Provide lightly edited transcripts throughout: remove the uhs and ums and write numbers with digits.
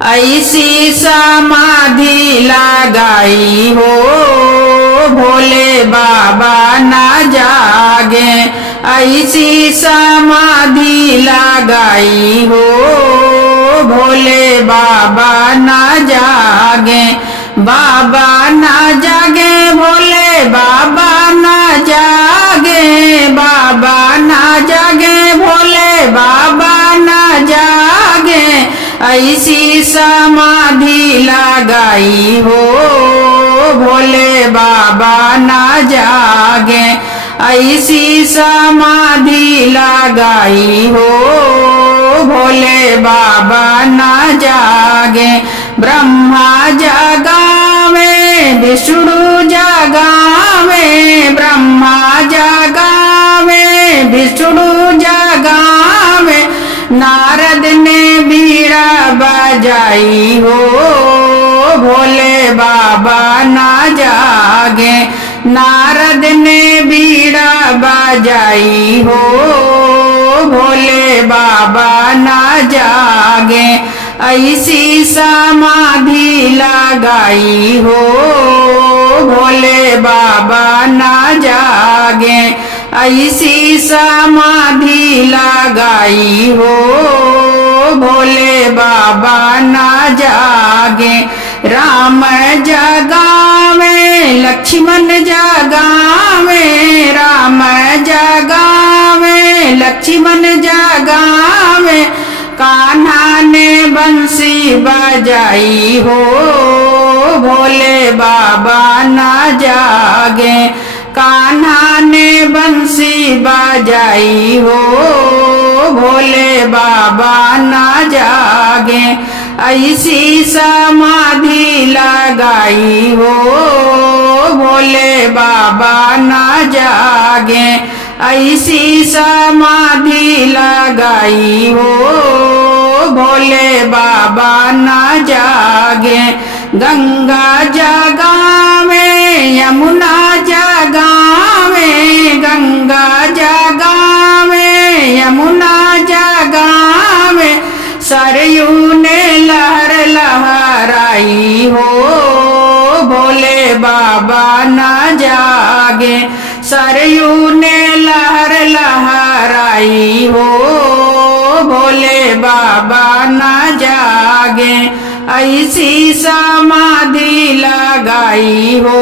ऐसी समाधि लगाई हो भोले बाबा ना जागे। ऐसी समाधि लगाई हो भोले बाबा ना जागे। बाबा ना जागे भोले बाबा ना जागे। बाबा ना जागे भोले बाबा ना जागे। ऐसी समाधि लगाई हो भोले बाबा ना जागे। ऐसी समाधि लगाई हो भोले बाबा ना जागे। ब्रह्मा जगावे विष्णु जगावे। ब्रह्मा जगावे विष्णु जगावे। नारद ने बीड़ा बजाई हो भोले बाबा ना जागे। नारद ने बीड़ा बजाई हो भोले बाबा ना जागे। ऐसी समाधि लगाई हो भोले बाबा ना जागे। ऐसी समाधि लगाई हो भोले बाबा ना जागे। राम जगावे लक्ष्मण जगावे। राम जगावे लक्ष्मण जगावे। कान्हा ने बंसी बजाई हो भोले बाबा ना जागे। कान्हा ने बंसी बजाई हो भोले बाबा ना जागे। ऐसी समाधि लगाई हो भोले बाबा ना जागे। ऐसी समाधि लगाई हो भोले बाबा ना जागे। गंगा जगावे यमुना जगावे। गंगा जगावे यमुना जगावे। सरयू ने लहर लहराई हो भोले बाबा ना जागे। सरयू ने लहर लहराई हो भोले बाबा ना जागे। ऐसी समाधि लगाई हो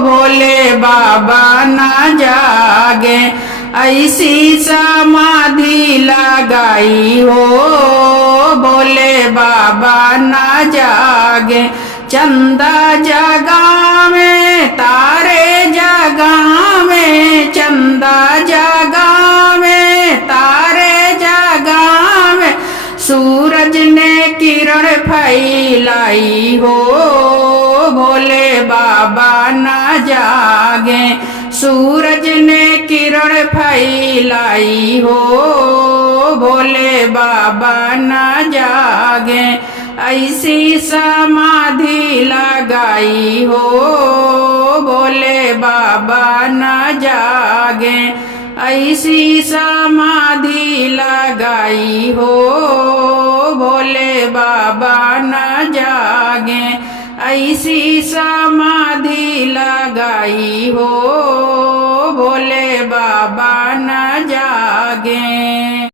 भोले बाबा ना जागे। ऐसी समाधि लगाई हो भोले बाबा ना जागे। चंदा जगावे तारे जगावे। चंदा जगावे तारे जगावे। सूरज ने किरण फैलाई हो भोले बाबा ना जागे। सूरज ने किरण फैलाई हो भोले बाबा ना जागे। ऐसी समाधि लगाई हो भोले बाबा ना जागे। ऐसी समाधि लगाई हो भोले बाबा ना जागे। ऐसी समाधि लगाई हो भोले बाबा ना जागे।